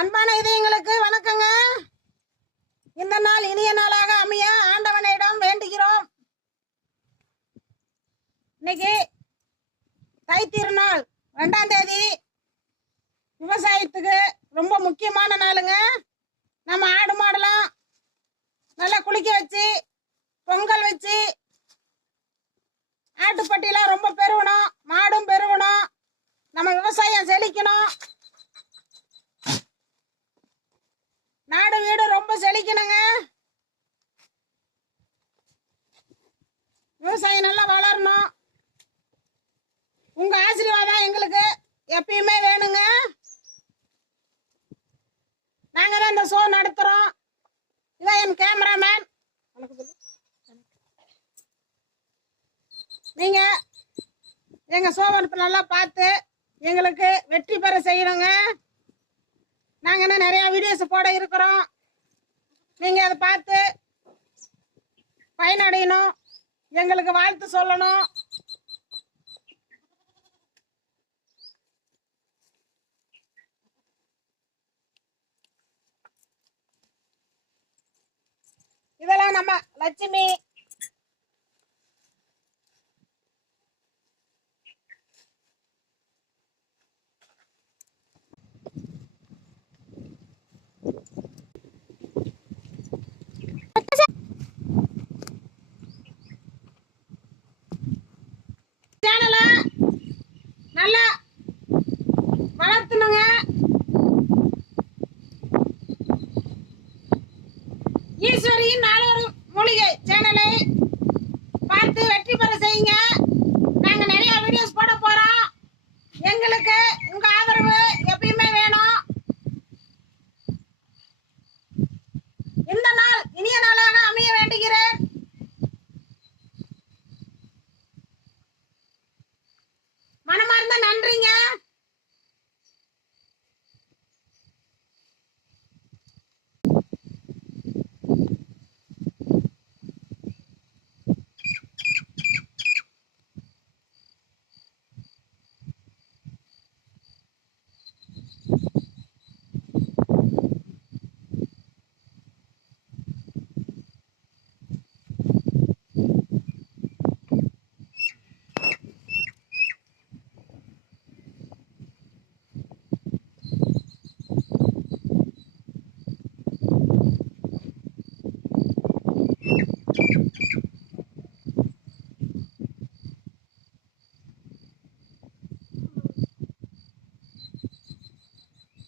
அன்பான இதயங்களுக்கு வணக்கங்க. இந்த நாள் இனிய நாளாக அமைய ஆண்டவனிடம் வேண்டுகிறோம். இன்னைக்கு தை திருநாள் 2ஆம் தேதி. விவசாயத்துக்கு ரொம்ப முக்கியமான நாளுங்க. நம்ம ஆடு மாடெல்லாம் நல்லா குளிக்க வச்சு பொங்கல் வச்சு ஆட்டுப்பட்டியெல்லாம் ரொம்ப பெருகணும், மாடும் பெருகணும், நம்ம விவசாயம் செழிக்கணும், நாடு வீடு ரொம்ப செழிக்கணுங்க. விவசாயம் நல்லா வளரணும். உங்க ஆசீர்வாதம் எங்களுக்கு எப்பயுமே வேணுங்க. நாங்க தான் இந்த ஷோ நடத்துறோம். இதான் என் கேமராமேன். நீங்க எங்க ஷோவை நல்லா பார்த்து எங்களுக்கு வெற்றி பெற செய்யணுங்க. நாங்க என்ன நிறைய வீடியோஸ் போட இருக்கிறோம். நீங்க அதை பார்த்து பயனடையணும், எங்களுக்கு வாழ்த்து சொல்லணும். இதெல்லாம் நம்ம லட்சுமி. சேனலை நல்லா வளர்த்தணுங்க. ஈஸ்வரியின் நாளொரு மூலிகை சேனலை பார்த்து வெற்றி பெற செய்யுங்க. நாங்க நிறைய வீடியோஸ் போட போறோம். எங்களுக்கு உங்க ஆதரவு எப்பயுமே வேணும். இந்த நாள் இனிய நாளாக அமைய வேண்டுகிறேன். மனமார்ந்த நன்றிங்க.